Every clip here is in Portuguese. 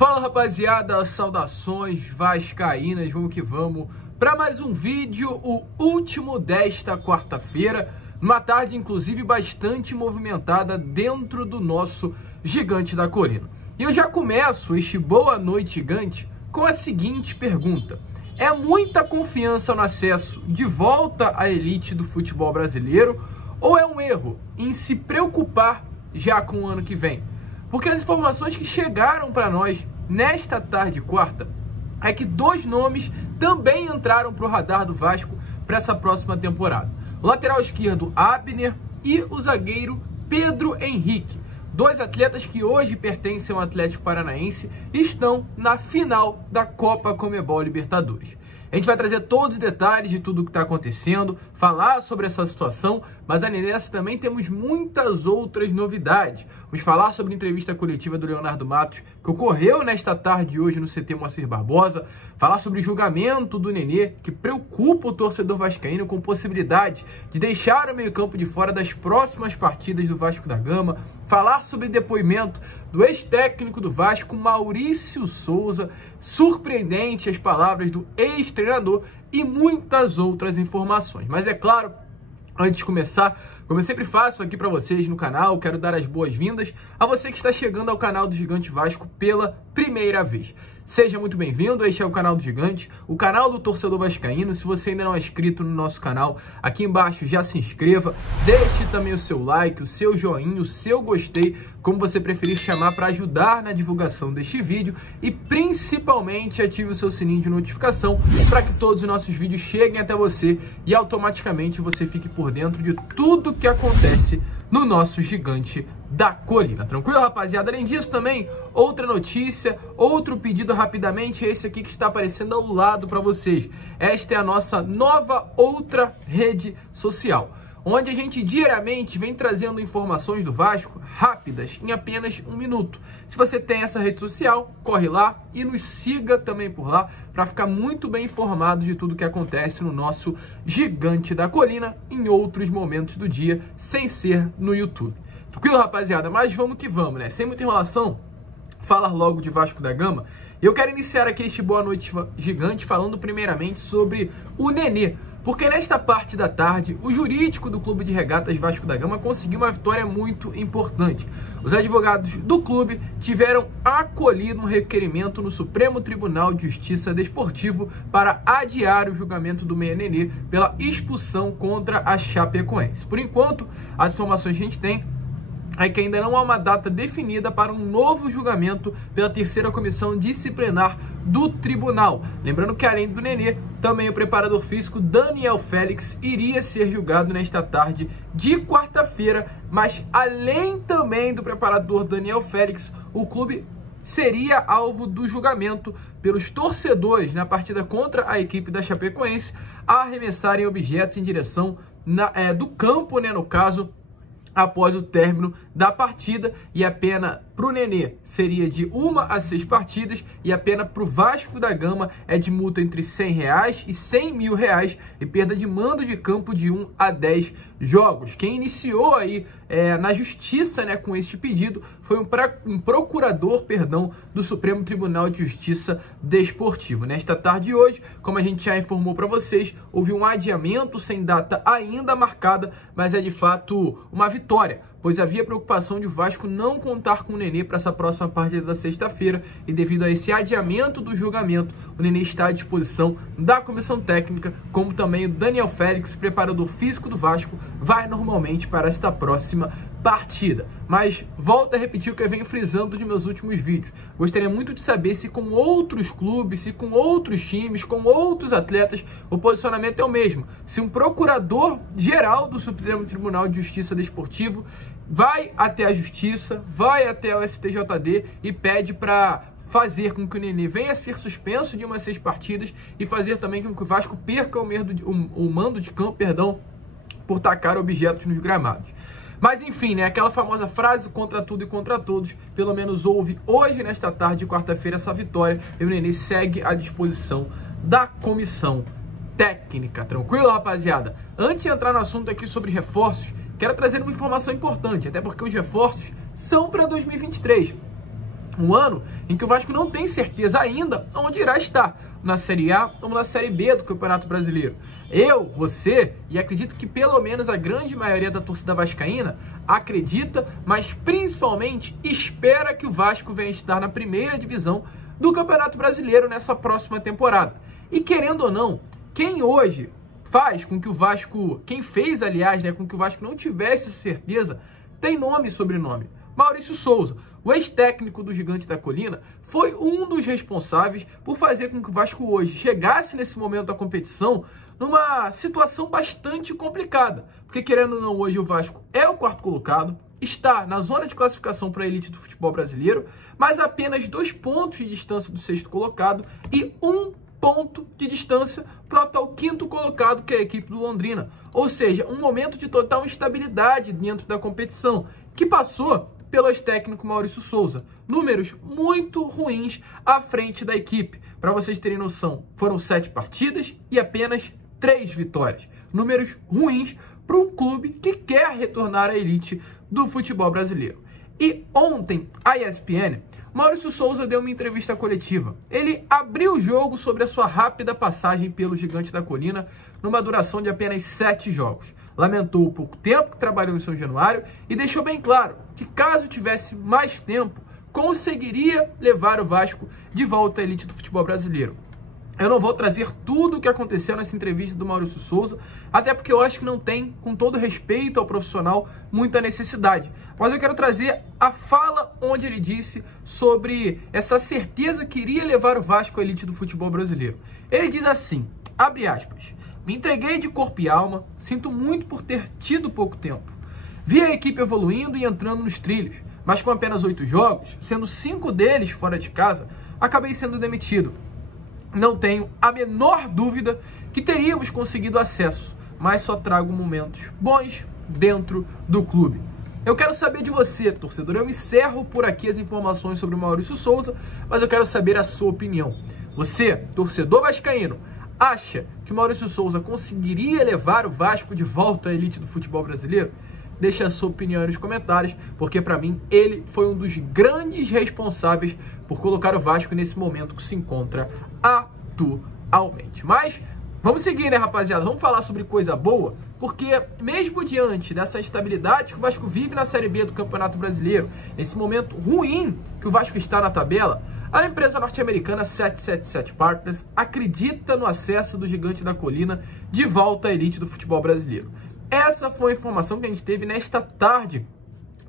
Fala rapaziada, saudações vascaínas, vamos que vamos para mais um vídeo, o último desta quarta-feira, uma tarde inclusive bastante movimentada dentro do nosso Gigante da Colina. E eu já começo este Boa Noite Gigante com a seguinte pergunta: é muita confiança no acesso de volta à elite do futebol brasileiro ou é um erro em se preocupar já com o ano que vem? Porque as informações que chegaram para nós nesta tarde quarta é que dois nomes também entraram para o radar do Vasco para essa próxima temporada. O lateral esquerdo Abner e o zagueiro Pedro Henrique. Dois atletas que hoje pertencem ao Atlético Paranaense e estão na final da Copa Conmebol Libertadores. A gente vai trazer todos os detalhes de tudo o que está acontecendo, falar sobre essa situação, mas além dessa também temos muitas outras novidades. Vamos falar sobre a entrevista coletiva do Leonardo Matos, que ocorreu nesta tarde hoje no CT Moacir Barbosa, falar sobre o julgamento do Nenê, que preocupa o torcedor vascaíno com possibilidade de deixar o meio-campo de fora das próximas partidas do Vasco da Gama, falar sobre o depoimento do ex-técnico do Vasco, Maurício Souza, surpreendente as palavras do ex-treinador e muitas outras informações. Mas é claro, antes de começar, como eu sempre faço aqui para vocês no canal, quero dar as boas-vindas a você que está chegando ao canal do Gigante Vasco pela primeira vez. Seja muito bem-vindo, este é o canal do Gigante, o canal do torcedor vascaíno. Se você ainda não é inscrito no nosso canal, aqui embaixo já se inscreva, deixe também o seu like, o seu joinha, o seu gostei, como você preferir chamar, para ajudar na divulgação deste vídeo e principalmente ative o seu sininho de notificação para que todos os nossos vídeos cheguem até você e automaticamente você fique por dentro de tudo que acontece no nosso Gigante da Colina. Tranquilo, rapaziada? Além disso também, outra notícia, outro pedido rapidamente, esse aqui que está aparecendo ao lado para vocês. Esta é a nossa nova outra rede social, onde a gente diariamente vem trazendo informações do Vasco rápidas, em apenas um minuto. Se você tem essa rede social, corre lá e nos siga também por lá, para ficar muito bem informado de tudo que acontece no nosso Gigante da Colina em outros momentos do dia, sem ser no YouTube. Tranquilo, rapaziada? Mas vamos que vamos, né? Sem muita enrolação, falar logo de Vasco da Gama. Eu quero iniciar aqui este Boa Noite Gigante falando primeiramente sobre o Nenê, porque nesta parte da tarde, o jurídico do Clube de Regatas Vasco da Gama conseguiu uma vitória muito importante. Os advogados do clube tiveram acolhido um requerimento no Supremo Tribunal de Justiça Desportivo para adiar o julgamento do meia Nenê pela expulsão contra a Chapecoense. Por enquanto, as informações que a gente tem é que ainda não há uma data definida para um novo julgamento pela terceira comissão disciplinar do tribunal. Lembrando que além do Nenê, também o preparador físico Daniel Félix iria ser julgado nesta tarde de quarta-feira, mas além também do preparador Daniel Félix, o clube seria alvo do julgamento pelos torcedores na partida contra a equipe da Chapecoense a arremessarem objetos em direção do campo, né, no caso, após o término da partida, e a pena para o Nenê seria de 1 a 6 partidas e a pena para o Vasco da Gama é de multa entre R$100 e R$100 mil e perda de mando de campo de 1 a 10 jogos. Quem iniciou aí na justiça, né, com este pedido foi um procurador, do Supremo Tribunal de Justiça Desportivo. Nesta tarde de hoje, como a gente já informou para vocês, houve um adiamento sem data ainda marcada, mas é de fato uma vitória, pois havia preocupação de o Vasco não contar com o Nenê para essa próxima partida da sexta-feira, e devido a esse adiamento do julgamento, o Nenê está à disposição da comissão técnica, como também o Daniel Félix, preparador físico do Vasco, vai normalmente para esta próxima partida. Mas volto a repetir o que eu venho frisando nos meus últimos vídeos. Gostaria muito de saber se com outros clubes, se com outros times, com outros atletas, o posicionamento é o mesmo. Se um procurador-geral do Supremo Tribunal de Justiça Desportivo vai até a Justiça, vai até o STJD e pede para fazer com que o Nenê venha a ser suspenso de 1 a 6 partidas e fazer também com que o Vasco perca o mando de campo, por tacar objetos nos gramados. Mas enfim, né, aquela famosa frase contra tudo e contra todos, pelo menos houve hoje, nesta tarde de quarta-feira, essa vitória, e o Nenê segue à disposição da comissão técnica. Tranquilo, rapaziada? Antes de entrar no assunto aqui sobre reforços, quero trazer uma informação importante, até porque os reforços são para 2023. Um ano em que o Vasco não tem certeza ainda onde irá estar, na Série A ou na Série B do Campeonato Brasileiro. Eu, você e acredito que pelo menos a grande maioria da torcida vascaína acredita, mas principalmente espera que o Vasco venha estar na primeira divisão do Campeonato Brasileiro nessa próxima temporada. E querendo ou não, quem hoje faz com que o Vasco, quem fez aliás, com que o Vasco não tivesse certeza, tem nome e sobrenome. Maurício Souza, o ex-técnico do Gigante da Colina, foi um dos responsáveis por fazer com que o Vasco hoje chegasse nesse momento da competição numa situação bastante complicada. Porque querendo ou não, hoje o Vasco é o quarto colocado, está na zona de classificação para a elite do futebol brasileiro, mas apenas 2 pontos de distância do sexto colocado e 1 ponto de distância para o atual quinto colocado, que é a equipe do Londrina. Ou seja, um momento de total instabilidade dentro da competição, que passou pelo ex-técnico Maurício Souza. Números muito ruins à frente da equipe. Para vocês terem noção, foram 7 partidas e apenas 3 vitórias. Números ruins para um clube que quer retornar à elite do futebol brasileiro. E ontem, a ESPN, Maurício Souza deu uma entrevista coletiva. Ele abriu o jogo sobre a sua rápida passagem pelo Gigante da Colina numa duração de apenas 7 jogos. Lamentou o pouco tempo que trabalhou em São Januário e deixou bem claro que caso tivesse mais tempo, conseguiria levar o Vasco de volta à elite do futebol brasileiro. Eu não vou trazer tudo o que aconteceu nessa entrevista do Maurício Souza, até porque eu acho que não tem, com todo respeito ao profissional, muita necessidade. Mas eu quero trazer a fala onde ele disse sobre essa certeza que iria levar o Vasco à elite do futebol brasileiro. Ele diz assim, abre aspas, me entreguei de corpo e alma, sinto muito por ter tido pouco tempo. Vi a equipe evoluindo e entrando nos trilhos, mas com apenas 8 jogos, sendo 5 deles fora de casa, acabei sendo demitido. Não tenho a menor dúvida que teríamos conseguido acesso, mas só trago momentos bons dentro do clube. Eu quero saber de você, torcedor. Eu encerro por aqui as informações sobre o Maurício Souza, mas eu quero saber a sua opinião. Você, torcedor vascaíno, acha que o Maurício Souza conseguiria levar o Vasco de volta à elite do futebol brasileiro? Deixe a sua opinião aí nos comentários, porque para mim ele foi um dos grandes responsáveis por colocar o Vasco nesse momento que se encontra atualmente. Mas vamos seguir, né, rapaziada? Vamos falar sobre coisa boa, porque mesmo diante dessa instabilidade que o Vasco vive na Série B do Campeonato Brasileiro, nesse momento ruim que o Vasco está na tabela, a empresa norte-americana 777 Partners acredita no acesso do Gigante da Colina de volta à elite do futebol brasileiro. Essa foi a informação que a gente teve nesta tarde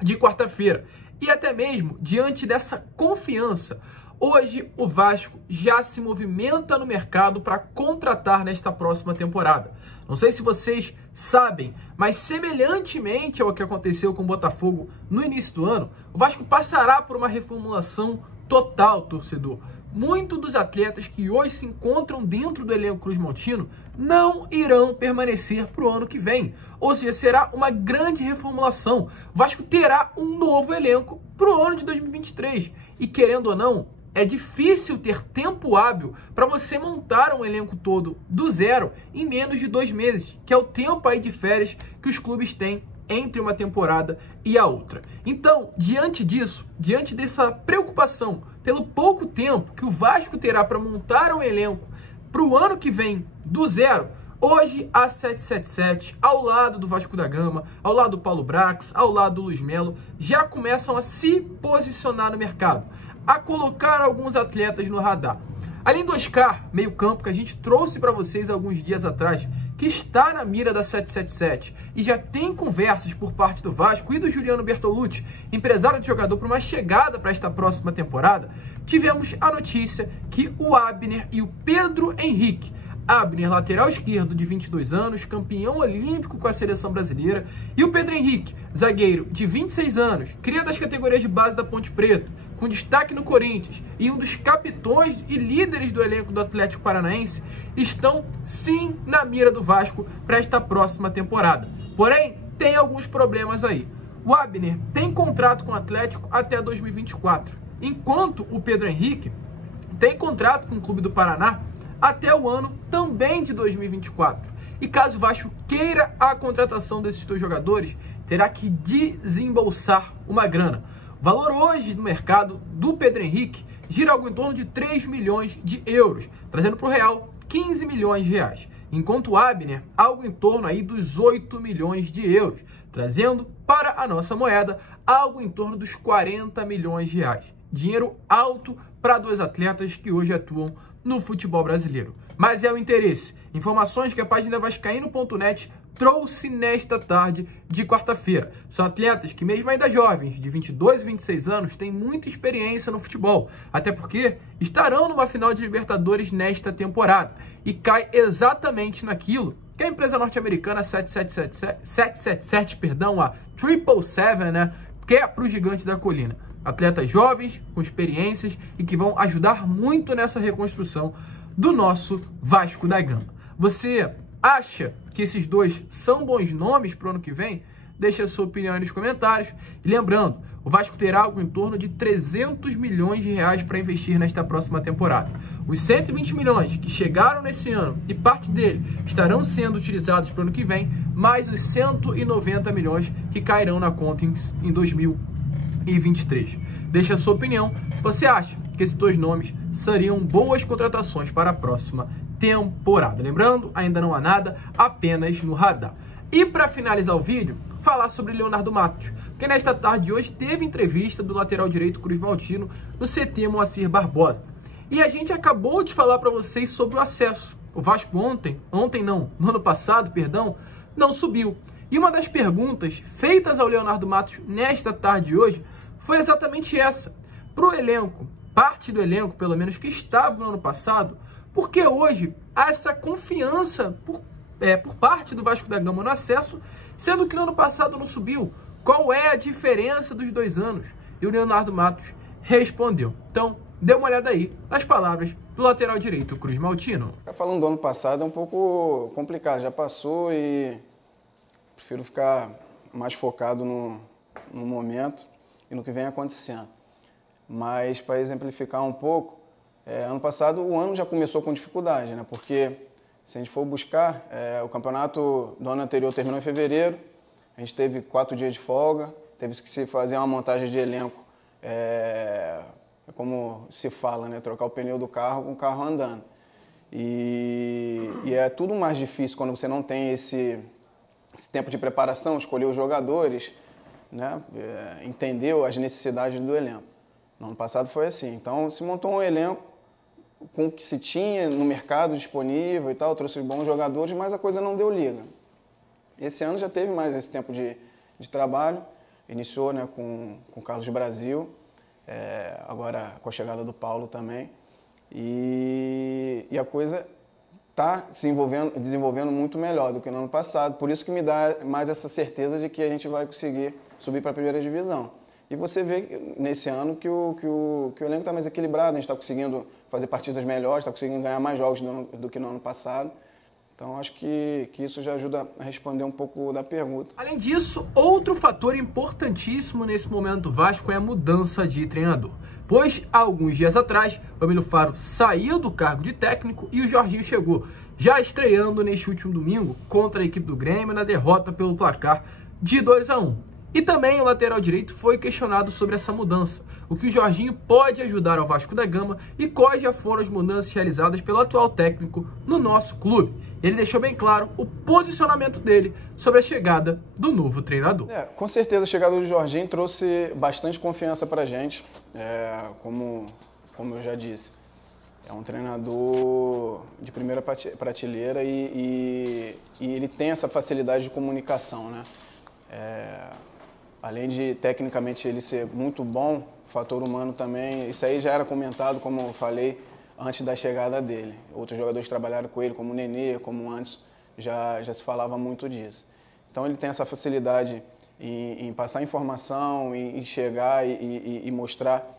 de quarta-feira. E até mesmo diante dessa confiança, hoje o Vasco já se movimenta no mercado para contratar nesta próxima temporada. Não sei se vocês sabem, mas semelhantemente ao que aconteceu com o Botafogo no início do ano, o Vasco passará por uma reformulação total, torcedor. Muitos dos atletas que hoje se encontram dentro do elenco cruzmontino não irão permanecer para o ano que vem. Ou seja, será uma grande reformulação. O Vasco terá um novo elenco para o ano de 2023. E querendo ou não, é difícil ter tempo hábil para você montar um elenco todo do zero em menos de 2 meses, que é o tempo aí de férias que os clubes têm entre uma temporada e a outra. Então, diante disso, diante dessa preocupação pelo pouco tempo que o Vasco terá para montar um elenco para o ano que vem do zero, hoje a 777, ao lado do Vasco da Gama, ao lado do Paulo Brax, ao lado do Luiz Melo, já começam a se posicionar no mercado, a colocar alguns atletas no radar. Além do Oscar, meio campo, que a gente trouxe para vocês alguns dias atrás, que está na mira da 777 e já tem conversas por parte do Vasco e do Juliano Bertolucci, empresário de jogador, para uma chegada para esta próxima temporada, tivemos a notícia que o Abner e o Pedro Henrique, Abner, lateral esquerdo de 22 anos, campeão olímpico com a seleção brasileira, e o Pedro Henrique, zagueiro de 26 anos, cria das categorias de base da Ponte Preta, com destaque no Corinthians, e um dos capitões e líderes do elenco do Atlético Paranaense, estão sim na mira do Vasco para esta próxima temporada. Porém, tem alguns problemas aí. O Abner tem contrato com o Atlético até 2024, enquanto o Pedro Henrique tem contrato com o Clube do Paraná até o ano também de 2024. E caso o Vasco queira a contratação desses 2 jogadores, terá que desembolsar uma grana. O valor hoje do mercado do Pedro Henrique gira algo em torno de 3 milhões de euros, trazendo para o real 15 milhões de reais. Enquanto o Abner, algo em torno aí dos 8 milhões de euros, trazendo para a nossa moeda algo em torno dos 40 milhões de reais. Dinheiro alto para dois atletas que hoje atuam no futebol brasileiro. Mas é o interesse. Informações que a página vascaíno.net trouxe nesta tarde de quarta-feira. São atletas que, mesmo ainda jovens, de 22 e 26 anos, têm muita experiência no futebol. Até porque estarão numa final de Libertadores nesta temporada. E cai exatamente naquilo que a empresa norte-americana 777, a 777, né, quer para o gigante da colina. Atletas jovens, com experiências e que vão ajudar muito nessa reconstrução do nosso Vasco da Gama. Você acha que esses dois são bons nomes para o ano que vem? Deixe a sua opinião aí nos comentários. E lembrando, o Vasco terá algo em torno de 300 milhões de reais para investir nesta próxima temporada. Os 120 milhões que chegaram nesse ano e parte dele estarão sendo utilizados para o ano que vem, mais os 190 milhões que cairão na conta em 2023. Deixe a sua opinião. Você acha que esses dois nomes seriam boas contratações para a próxima temporada? Lembrando, ainda não há nada, apenas no radar. E para finalizar o vídeo, falar sobre Leonardo Matos, que nesta tarde de hoje teve entrevista do lateral direito Cruz Maltino no CT Moacir Barbosa. E a gente acabou de falar para vocês sobre o acesso. O Vasco no ano passado, não subiu. E uma das perguntas feitas ao Leonardo Matos nesta tarde de hoje foi exatamente essa. Para o elenco, parte do elenco, pelo menos, que estava no ano passado, por que hoje há essa confiança por parte do Vasco da Gama no acesso, sendo que no ano passado não subiu? Qual é a diferença dos 2 anos? E o Leonardo Matos respondeu. Então, dê uma olhada aí nas palavras do lateral direito, Cruz Maltino. Ficar falando do ano passado é um pouco complicado, já passou e prefiro ficar mais focado no momento e no que vem acontecendo. Mas, para exemplificar um pouco, ano passado o ano já começou com dificuldade, né? Porque se a gente for buscar, o campeonato do ano anterior terminou em fevereiro, a gente teve 4 dias de folga, teve que se fazer uma montagem de elenco, como se fala, né? Trocar o pneu do carro com o carro andando. E é tudo mais difícil quando você não tem esse tempo de preparação, escolher os jogadores, né? Entender as necessidades do elenco. No ano passado foi assim. Então, se montou um elenco com o que se tinha no mercado disponível e tal, trouxe bons jogadores, mas a coisa não deu liga. Esse ano já teve mais esse tempo de trabalho, iniciou, né, com o Carlos Brasil, agora com a chegada do Paulo também, e a coisa está se desenvolvendo muito melhor do que no ano passado, por isso que me dá mais essa certeza de que a gente vai conseguir subir para a primeira divisão. E você vê nesse ano que o elenco está mais equilibrado, a gente está conseguindo fazer partidas melhores, está conseguindo ganhar mais jogos do que no ano passado. Então, acho que isso já ajuda a responder um pouco da pergunta. Além disso, outro fator importantíssimo nesse momento do Vasco é a mudança de treinador. Pois, há alguns dias atrás, o Emílio Faro saiu do cargo de técnico e o Jorginho chegou, já estreando neste último domingo contra a equipe do Grêmio na derrota pelo placar de 2-1. E também o lateral direito foi questionado sobre essa mudança, o que o Jorginho pode ajudar ao Vasco da Gama e quais já foram as mudanças realizadas pelo atual técnico no nosso clube. Ele deixou bem claro o posicionamento dele sobre a chegada do novo treinador. Com certeza a chegada do Jorginho trouxe bastante confiança para a gente, como eu já disse. É um treinador de primeira prateleira e ele tem essa facilidade de comunicação, né? Além de, tecnicamente, ele ser muito bom, o fator humano também, isso aí já era comentado, como eu falei, antes da chegada dele. Outros jogadores trabalharam com ele, como o Nenê, como o Anderson, já se falava muito disso. Então ele tem essa facilidade em passar informação, em chegar e mostrar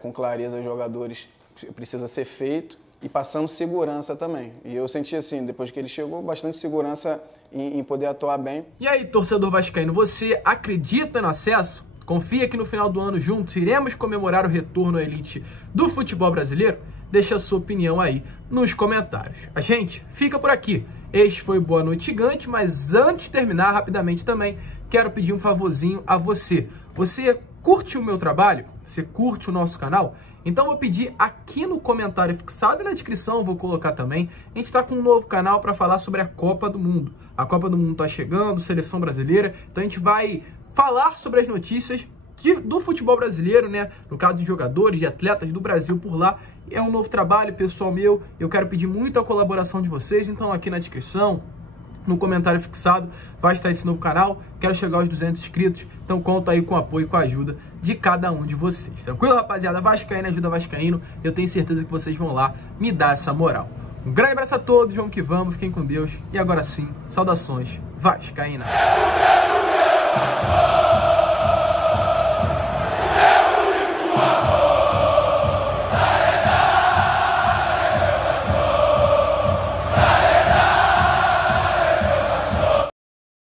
com clareza aos jogadores que precisa ser feito e passando segurança também. E eu senti assim, depois que ele chegou, bastante segurança em poder atuar bem. E aí, torcedor vascaíno, você acredita no acesso? Confia que no final do ano juntos iremos comemorar o retorno à elite do futebol brasileiro? Deixa a sua opinião aí nos comentários. A gente fica por aqui. Este foi o Boa Noite Gigante, mas antes de terminar rapidamente também, quero pedir um favorzinho a você. Você curte o meu trabalho? Você curte o nosso canal? Então eu vou pedir aqui no comentário fixado e na descrição, vou colocar também, a gente está com um novo canal para falar sobre a Copa do Mundo. A Copa do Mundo está chegando, seleção brasileira, então a gente vai falar sobre as notícias do futebol brasileiro, né? No caso de jogadores, de atletas do Brasil por lá. É um novo trabalho, pessoal meu, eu quero pedir muito a colaboração de vocês, então aqui na descrição, no comentário fixado, vai estar esse novo canal. Quero chegar aos 200 inscritos, então conto aí com o apoio e com a ajuda de cada um de vocês. Tranquilo, rapaziada? Vascaíno ajuda Vascaíno, eu tenho certeza que vocês vão lá me dar essa moral. Um grande abraço a todos, vamos que vamos, fiquem com Deus. E agora sim, saudações vascaínas.